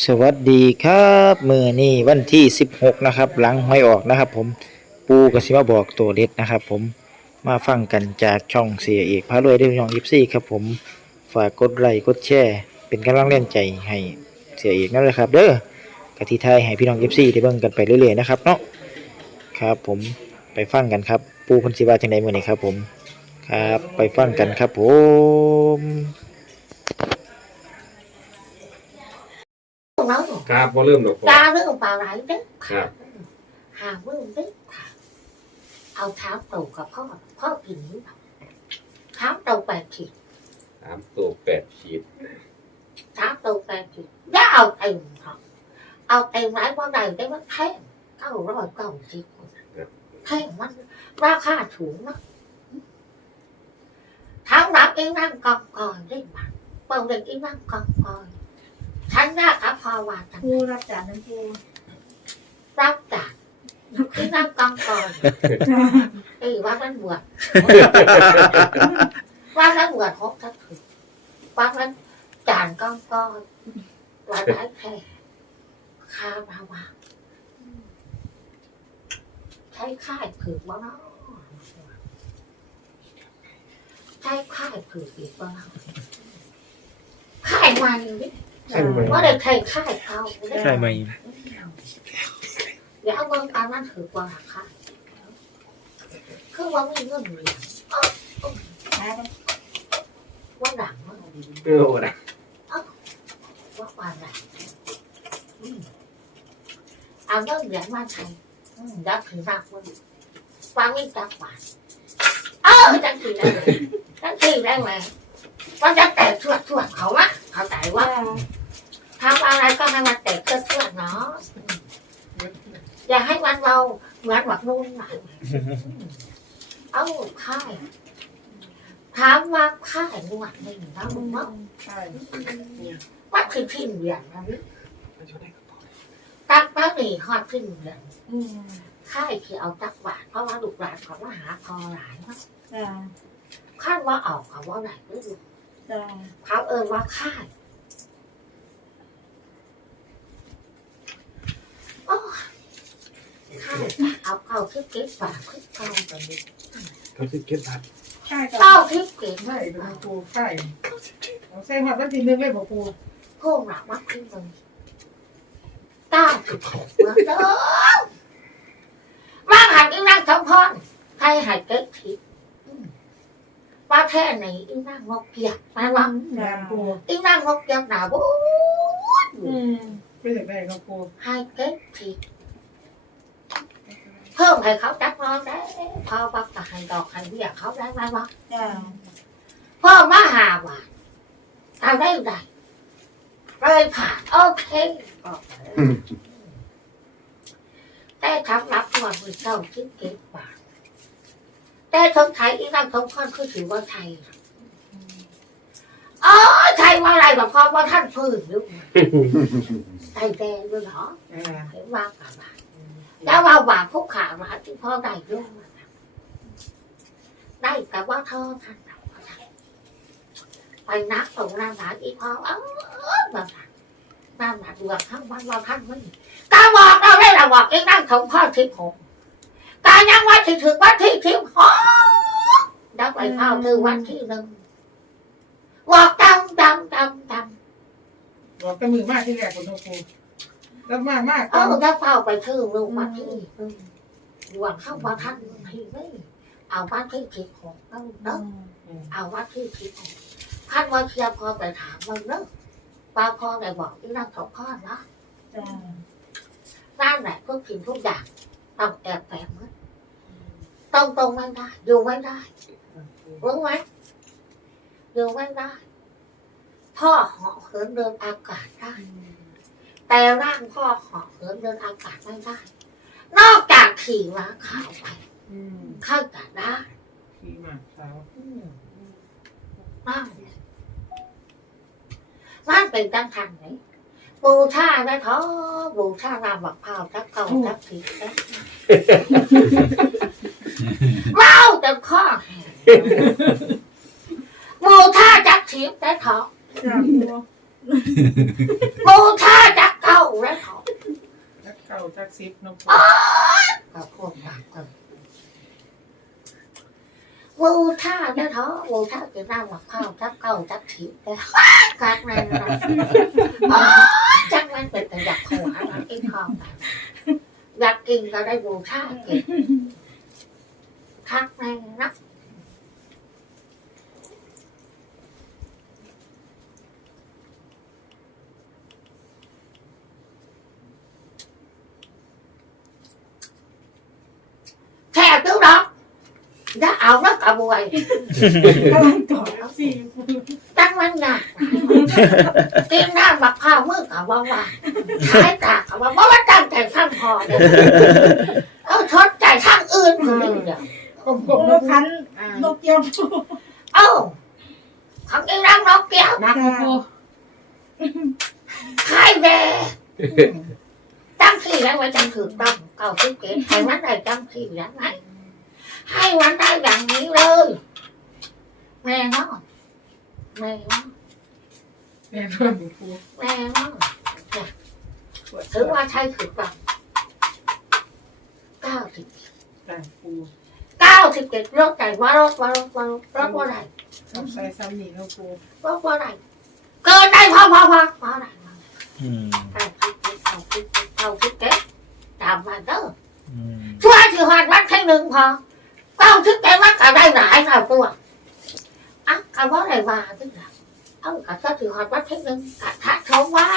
สวัสดีครับมือนี้วันที่ 16 นะครับ หลังหวยออกนะครับ ผมปูกสิมาบอกตัวเด็ดนะครับ ผมมาฟังกันจากช่องเสียเอกพารวยได้ช่องยิปซี่ครับผมฝากกดไลค์กดแชร์เป็นกำลังแรงใจให้เสียเอกนั่นแหละครับ เด้อกะทิไทยให้พี่น้องยิปซี่ได้เบิ่งกันไปเรื่อยๆนะครับเนาะครับ ผมไปฟังกันครับ ปูพันธิวาจังไดมือนี้ครับ ผมครับ ไปฟังกันครับ ผม ครับพอเริ่มดอกพอ ra với ông bà lại đấy ครับ hàng với ông đấy ông tháo tù gặp khó khó kỳ nữ tháo tù bè thịt สามตัวแปดขีด tháo tù bè thịt giá ông tìm họ ông tìm lại qua đây cái mất thế câu rồi câu gì thế mà ra khá xuống nó tháo đã cái năng con coi đấy mà bao đây cái năng con coi thành ra cả kho và thành ปู รับจานน้ำปูรับจากที่นั่งกองก่อนไอ้ว่านั้นบวชว่านั้นบวชหกทัศถึงว่านั้นจานกองก่อนว่าได้แค่คาบาวาใช้ค่ายผืนบ้างเนาะใช้ค่ายผืนอีกบ้างค่ายมันนี่ ใช่ไหมว่าได้ใช้ค่ายเขาใช่ไหมเดี๋ยวเอาเบิ่งการนั่นถือกว่าราคาคือว่าไม่เงินเลยว่าดังว่าเออนะว่าปานดังอืมเอาเงินเหรียญมาใช้อืมยักถือรักมันฟังไม่จักบาทเออจังถือได้เลยจังถือได้เลยว่าจะแตกชวดชวดเขาวะเขาใจว่าทำอะไรก็ให้มันแตกเชื่อเชื่อเนาะอย่าให้มันเราเหมือนหวักนุ่นหนังเอาค่ายถามว่าค่ายนวดหนึ่งแล้วมึงเนาะใช่ว่าคือที่เหรียญนะวิตักมาหนีหอดที่เหรียญอืมค่ายคือเอาตักบาทเพราะว่าลูกหลานของมหาพอหลานเนาะจ้าข้าว่าเอาเขาว่าไหนไม่รู้จ้าเขาเอินว่าค่ายโอ้ยค่าย เอาเก้าคิดเก็บบาทคิดเก้าไปเลยเขาจะเก็บบัตรใช่จ้าเก้าคิดเก็บใช่ไม่เป็นปูใช่ใช่ครับวันที่หนึ่งเลยบอกปูพวกหลักมักขึ้นเลยเก้าสิบหกเหมือนเดิมว่างหันอีนั่งสมพรใครหายเก๊กทิพว่าแค่ไหนอีนั่งงกเกียกมาวังงานปูอีนั่งงกเกียกหนาบู๊ดอืมเป็นอย่างไรครับปูให้เก๊กทิพ เพิ่มให้เขาจักนอนได้พอปักตะให้ดอกให้เบี้ยเขาได้ไหมวะจ้าพ่อมาหาว่าทำได้ไงเลยผ่านโอเคแต่ทำรับก่อนมือเจ้าคิดเก็บบาทแต่ทงไทยอีนั่งทงค่อนคือถือว่าไทยอ๋อไทยว่าอะไรแบบพ่อว่าท่านฟื้นอยู่ไทยแดงด้วยเหรออ่าเห็นว่ากับบาท แล้วว่าบาทพวกขาบาที่พ่อได้ด้วยได้กับว่าท่อท่านไปนักตรงน้ำหนาอีพ่อเออแบบนั้นน้ำหนาดวงทั้งวันว่าท่านไม่กาบอกเราได้ละบอกเองนั่งของพ่อทิพย์หการยังวันที่ถึงวันที่ทิพย์หกดับไปเข้าถึงวันที่หนึ่งบอกจำจำจำจำบอกแต่มือมากที่แรกคุณปู แล้วมากมากเออถ้าเฝ้าไปถึงลงมาที่ดวงเข้ามาท่านที่ไม่เอาวันที่ทิพย์หกต้องเนาะเอาว่าที่คิดท่านว่าเชียร์พอไปถามมันเนอะป้าพ่อได้บอกที่นั่งสองข้อนะจ้านั่นแหละทุกสิ่งทุกอย่างต้องแอบแฝงมั้ตรงตรงๆไม่ได้อยู่ไม่ได้รู้ไหมอยู่ไม่ได้พ่อเหาะเหินเดินอากาศได้ แต่ร่างพ่อเหาะเหินเดินอากาศไม่ได้ นอกจากขี่ม้าขาวไปอืมเข้าจะได้ขี่มาเช้าอืมนั่นนั่นเป็นจังทันไหมบูชาได้ท้อบูชานามบักพร้าวจักเก่าจักผีจักเมาจนข้อแห้งบูชาจักผีได้ท้อจ้าปูบูชาจัก แล้วเขาจักเก่าจักซิปเนาะปูก็คนมากเลยวูท่าเนี่ยเถอะวูท่าจะนั่งหลับข้าวจักเก่าจักถีบเลยกักนั่นนะอ๋อจักมันเป็นแต่อยากขวานะกินข้าวกันอยากกินก็ได้วูท่ากินคักนั่นนะแค่ตู้ดอก đã ảo nó cả buổi กำลังต่อแล้วสี่ปูตั้งมันงานกินน้ำบักข้าวมือกับว่าว่าขายตากับว่าว่าตั้งใจฟังพอเลยเอาทดใจทางอื่นคนเดียวกลมๆแล้วคันนกเกี้ยวปูเอ้าของอีรังนกแก้วนักปูขายแด่ตั้งที่แล้วไว้จังถือต้องเก่าที่เกณฑ์ให้มันได้ตั้งที่อย่างไรให้มันได้อย่างนี้เลยแม่เนาะแม่เนาะแม่ด้วยปูแม่เนาะถือว่าใช่ถือต้อง เก้าสิบแต่ปูเก้าสิบเจ็ดรถไหนว่ารถว่ารถว่ารถรถว่าไหนซ้ำใส่ซ้ำนี่เนาะปูรถว่าไหนเกินได้พอพ เก้าสิบเจ็ดเก้าสิบเจ็ดเก้าสิบเจ็ดตามมาเด้ออืมช่วยที่หอดวัดแค่หนึ่งพอเก้าสิบเจ็ดมันก็ได้หลายหน่อยตัวอะคำว่าอะไรว่าที่ไหนเอ้ากับเจ้าที่หอดวัดแค่หนึ่งกัดขาดทงไว้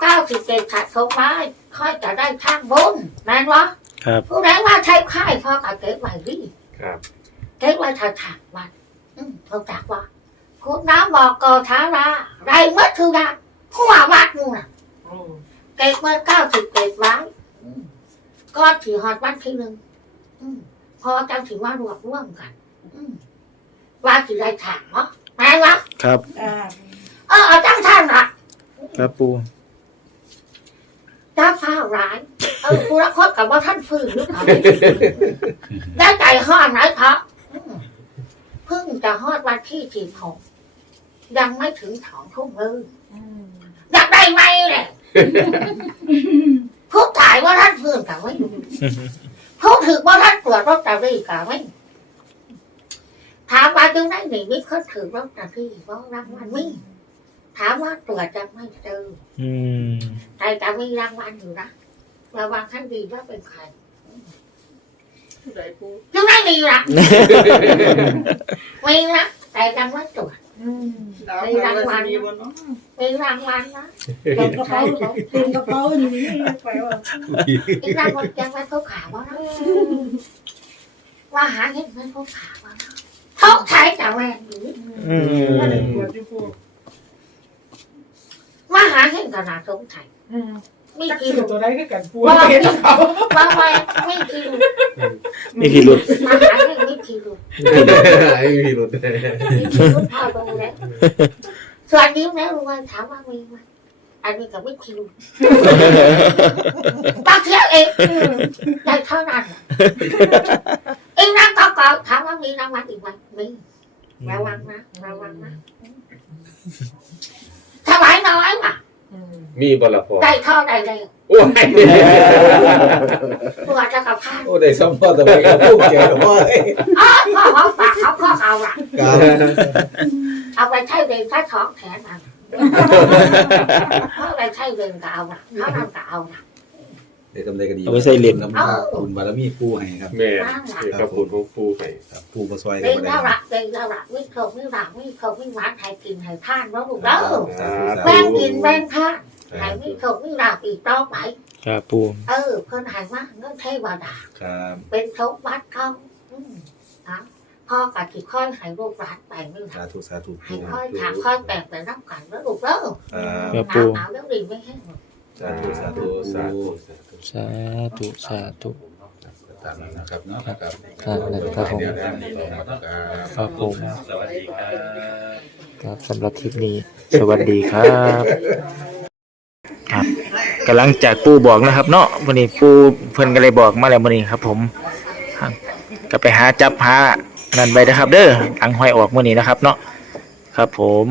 เก้าสิบเจ็ดขาดทงไว้ค่อยจะได้ช่างบุญแม่นวะครับผู้ใดว่าใช้ค่ายพ่อกับเก็บไว้ดีครับเก็บไว้ถาถากวัดอืมเขาจากว่าคุณน้ำบอกกอท้าราไรเมื่อคือดาผู้ว่าวัดนู่นน่ะโอ้เก็บเมื่อเก้าสิบเก็บไว้อืมก้อนถือหอดวันที่หนึ่งอืม พอจังถือว่ารวบร่วมกัน อืมว่าถือได้ถากเนาะแม่นวะครับ อ่าเออเอาจังท่านละครับปูจ้าฟ้าวร้าย เออกูรักคนกับว่าท่านฟื้นหรือเปล่าได้ใจห้อนไหนครับอืมเพิ่งจะฮอดวันที่สี่หกยังไม่ถึงสองทุ่มเลย อืมอยากได้ไหมเนี่ยพูดถ่ายว่าท่านฟื้นกับไม่รู้พูด ถึงว่าท่านตรวจรถตารีกับไม่ถามว่าจึงได้หนีไม่ขึ้นถือรถตารีเพราะรางวัลไม่ถามว่าตรวจจะไม่เจออืมแต่จะมีรางวัลอยู่นะระวังท่านดีว่าเป็นใครผู้ใดปูจึงได้มีละมีนะแต่ยังไม่ตรวจอืมดาวพาราสีบนเนาะมีรางวัลนะเต็มกระเป๋าเต็มกระเป๋าอยู่นี่ไปว่า อีกรางวัลยังไม่เขาขาวว่านะว่าหาเห็นไม่เขาขาวว่านะเขาใช้แต่แรงอยู่อืไม่ได้มตรวจอยู่ปูว่าหาเห็นขนาดสงสัยอืมมีจักกี่สื่อลูกตัวใดคือกันปูเห็นเขาว่าไว้ไม่กี่ลูกมีพิรุษมาหาเห็นไม่กี่ลูกไอ้มีรถมีกี่ลูกพ่อตรงนี้ส่วนนิ้วแล้วรู้ว่าถามว่ามีไหมอันนี้กับไม่กี่ลูกบางเที่ยวเองได้เท่านั้นอีกนั่งก็กอถามว่ามีรางวัลอีกไหมมีระวังนะระวังนะถวายน้อยว่ะอื มมีบอละพอได้เท่าใดเลยโอ้ยตัวจะกับข้าวโอ้ได้สัมภาษณ์แต่ไม่กับผู้แก่หรอกว่าเอ้ยอ๋อพ่อเขาปากเขาพ่อเอาละครับเอาไปใช้เดินใช้ท้องแขนเอาเอาไปใช้เดินก็เอาละเขาทำก็เอาละ ได้ทำได้ก็ดีเอาไว้ใส่เหรียญครับบุญบารมีปู่ให้ครับ แม่เกี่ยวกับปุ่นของปูไปครับปู่ก็ซอยเดิกันนบ่ได้แล้วคละรับเดินแล้วละวิ่งเขาวิ่งหลังวิ่งเขาวิ่งหวานไทยกินไทยท่านแล้วลูกเด้อสาธุสาแม่งธุกินแม่งท่านคไทรัยบวิ่งเขาวิ่งหลังอีกต่อไป ครับปูเออ เพิ่นใหายมาเงินเทวดา ครับเป็นสมบัติเขาอืมอะพ่อกับที่ค่อยให้ลูกหลานไปไม่สาทำธุสาธุให้ปู่ค่อยถามค่อยแบ่งไปรับกันแล้วลูกเด้อครับครับหนาวหนาวแล้วดีไม่แห้งหรอก สาธุสาธุสาสาธุธุสาธุสาธุสาธุ ตามนั้นนะครับเนาะครับครับครับผมครับผมสวัสดีครับ ครับสำหรับทริปนี้ สวัสดีครับ ครับกำลังจากปูบอกนะครับ เนาะวันนี้ปูเพิ่นก็เลยบอกมาแล้ววันนี้ครับ ผมครับก็ไปหาจับหาอันนั่นไปนะครับ เด้ออังห้อยออกมื่อนี้นะครับ เนาะครับ ผม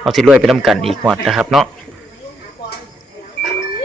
เอาที่รวยไปน้ำกันอีกหมดนะครับ เนาะ